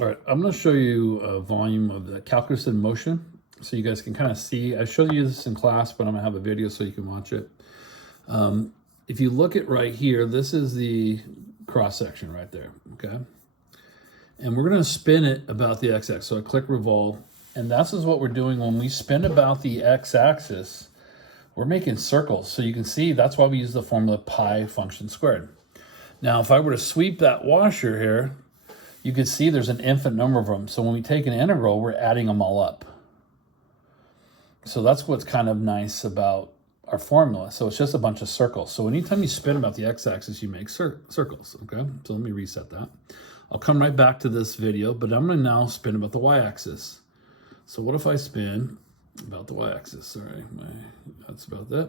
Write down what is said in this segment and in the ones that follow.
All right, I'm going to show you a volume of the calculus in motion so you guys can kind of see. I showed you this in class, but I'm going to have a video so you can watch it. If you look at right here, this is the cross section right there, okay? And we're going to spin it about the x-axis. So I click revolve, and that's is what we're doing when we spin about the x-axis. We're making circles. So you can see that's why we use the formula pi function squared. Now, if I were to sweep that washer here, you can see there's an infinite number of them. So when we take an integral, we're adding them all up. So that's what's kind of nice about our formula. So it's just a bunch of circles. So anytime you spin about the x-axis, you make circles, okay? So let me reset that. I'll come right back to this video, but I'm gonna now spin about the y-axis. So what if I spin about the y-axis? Sorry, that's about that.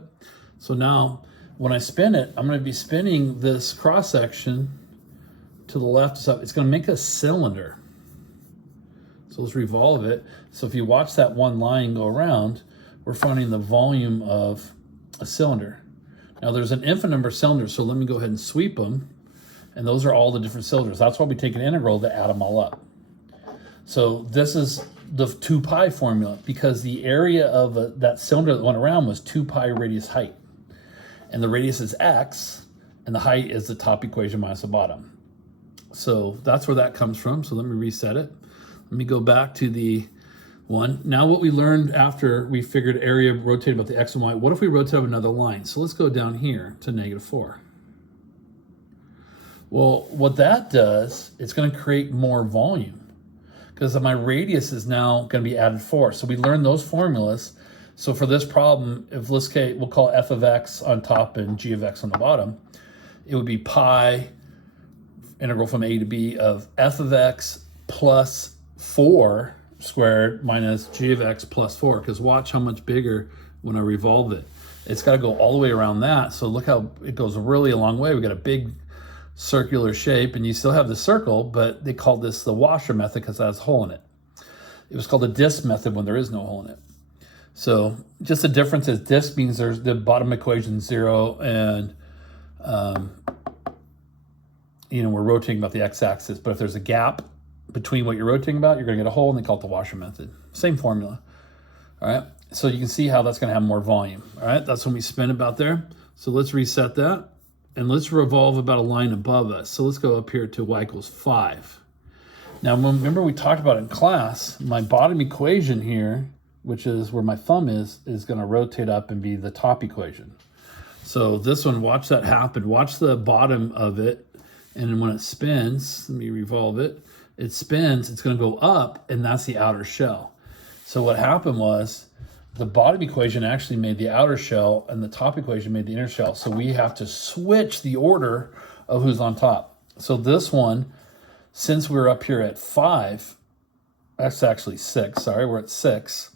So now, when I spin it, I'm gonna be spinning this cross-section to the left. So it's gonna make a cylinder. So let's revolve it. So if you watch that one line go around, we're finding the volume of a cylinder. Now there's an infinite number of cylinders, so let me go ahead and sweep them. And those are all the different cylinders. That's why we take an integral to add them all up. So this is the 2 pi formula, because the area of that cylinder that went around was 2 pi radius height. And the radius is x, and the height is the top equation minus the bottom. So that's where that comes from. So let me reset it. Let me go back to the one. Now what we learned after we figured area rotated about the x and y, what if we rotate up another line? So let's go down here to -4. Well, what that does, it's going to create more volume because my radius is now going to be added 4. So we learned those formulas. So for this problem, if we'll call f of x on top and g of x on the bottom, it would be pi integral from a to b of f of x plus 4 squared minus g of x plus 4, because watch how much bigger when I revolve it. It's got to go all the way around that. So look how it goes really a long way. We got a big circular shape, and you still have the circle, but they called this the washer method because it has a hole in it. It was called the disk method when there is no hole in it. So just the difference is disk means there's the bottom equation 0, and we're rotating about the x-axis. But if there's a gap between what you're rotating about, you're going to get a hole, and they call it the washer method. Same formula. All right. So you can see how that's going to have more volume. All right. That's when we spin about there. So let's reset that. And let's revolve about a line above us. So let's go up here to y equals 5. Now, remember we talked about in class, my bottom equation here, which is where my thumb is going to rotate up and be the top equation. So this one, watch that happen. Watch the bottom of it. And when it spins, let me revolve it. It spins, it's going to go up, and that's the outer shell. So what happened was, the bottom equation actually made the outer shell, and the top equation made the inner shell. So we have to switch the order of who's on top. So this one, since we're up here at 5, that's actually 6, sorry, we're at 6.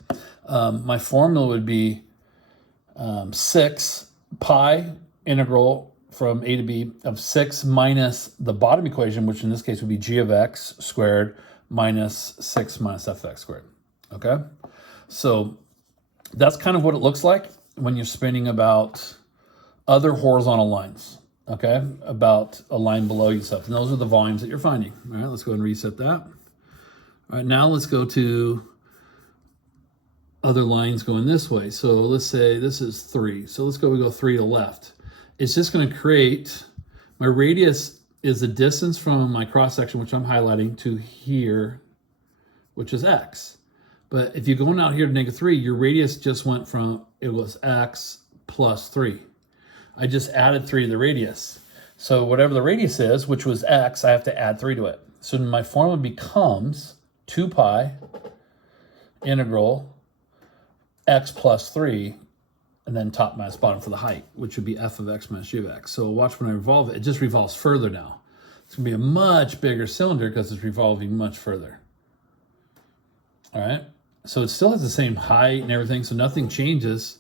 My formula would be 6 pi integral from a to b of 6 minus the bottom equation, which in this case would be g of x squared minus 6 minus f of x squared, okay? So that's kind of what it looks like when you're spinning about other horizontal lines, okay? About a line below you stuff. And those are the volumes that you're finding. All right, let's go and reset that. All right, now let's go to other lines going this way. So let's say this is 3. So let's go 3 to left. It's just going to create, my radius is the distance from my cross section, which I'm highlighting, to here, which is x. But if you're going out here to -3, your radius just went from, it was x plus 3. I just added 3 to the radius. So whatever the radius is, which was x, I have to add 3 to it. So my formula becomes 2 pi integral x plus 3, and then top minus bottom for the height, which would be f of x minus g of x. So watch when I revolve it, it just revolves further now. It's going to be a much bigger cylinder because it's revolving much further. All right. So it still has the same height and everything, so nothing changes.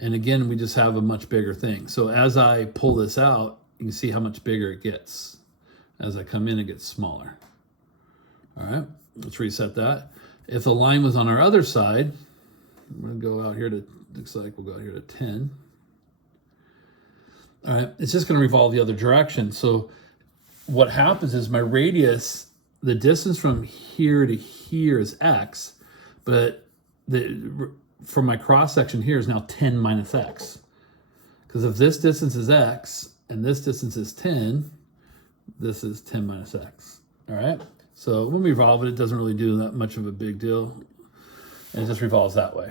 And again, we just have a much bigger thing. So as I pull this out, you can see how much bigger it gets. As I come in, it gets smaller. All right, let's reset that. If the line was on our other side, I'm going to go out here to, looks like we'll go out here to 10. All right, it's just going to revolve the other direction. So what happens is my radius the distance from here to here is x, but from my cross section here is now 10 minus x. Because if this distance is x and this distance is 10, this is 10 minus x. All right. So when we revolve it, it doesn't really do that much of a big deal. And it just revolves that way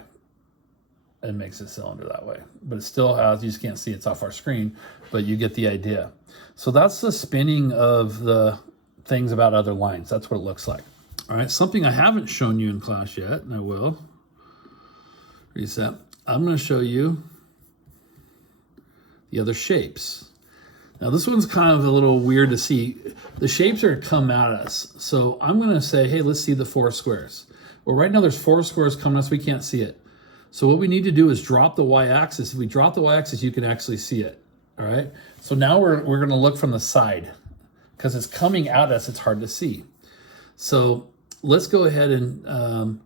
and makes a cylinder that way. But it still has, you just can't see it's off our screen, but you get the idea. So that's the spinning of the things about other lines. That's what it looks like. All right, something I haven't shown you in class yet, and I will. Reset. I'm going to show you the other shapes. Now this one's kind of a little weird to see. The shapes are come at us. So I'm going to say, hey, let's see the 4 squares. Well, right now there's 4 squares coming at us. We can't see it. So what we need to do is drop the y-axis. If we drop the y-axis, you can actually see it. All right. So now we're going to look from the side because it's coming at us. It's hard to see. So let's go ahead and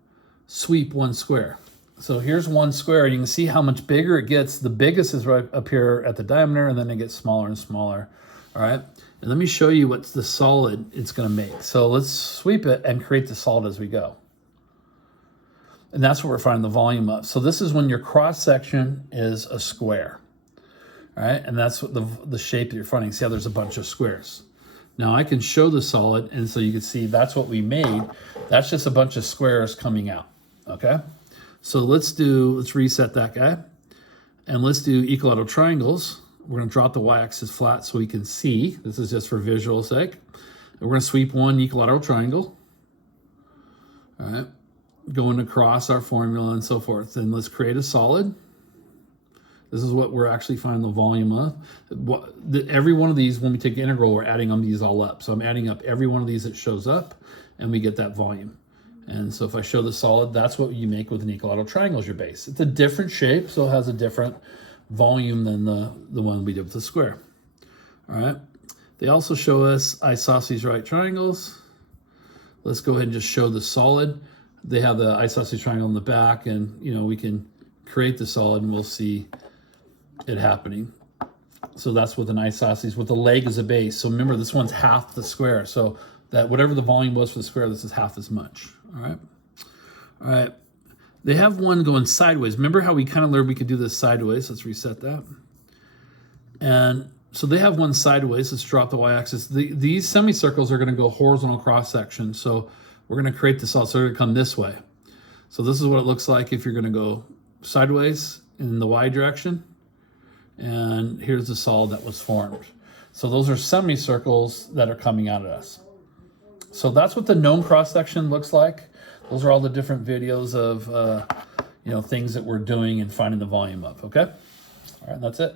sweep 1 square. So here's 1 square. You can see how much bigger it gets. The biggest is right up here at the diameter, and then it gets smaller and smaller. All right. And let me show you what's the solid it's going to make. So let's sweep it and create the solid as we go. And that's what we're finding the volume of. So this is when your cross section is a square. All right. And that's what the shape that you're finding. See how there's a bunch of squares. Now I can show the solid, and so you can see that's what we made. That's just a bunch of squares coming out. Okay. So let's reset that guy, and let's do equilateral triangles. We're going to drop the y-axis flat so we can see. This is just for visual sake. And we're going to sweep 1 equilateral triangle. All right, going across our formula and so forth. And let's create a solid. This is what we're actually finding the volume of. Every one of these, when we take the integral, we're adding these all up. So I'm adding up every one of these that shows up, and we get that volume. And so if I show the solid, that's what you make with an equilateral triangle as your base. It's a different shape, so it has a different volume than the one we did with the square. All right. They also show us isosceles right triangles. Let's go ahead and just show the solid. They have the isosceles triangle in the back, and we can create the solid, and we'll see it happening. So that's with an isosceles with the leg as a base. So remember, this one's half the square. So that whatever the volume was for the square, this is half as much. All right. All right. They have one going sideways. Remember how we kind of learned we could do this sideways? Let's reset that. And so they have one sideways. Let's drop the y-axis. These semicircles are going to go horizontal cross section. So we're going to create the solid. So they're going to come this way. So this is what it looks like if you're going to go sideways in the y direction. And here's the solid that was formed. So those are semicircles that are coming out at us. So that's what the known cross section looks like. Those are all the different videos of things that we're doing and finding the volume of. Okay. All right. That's it.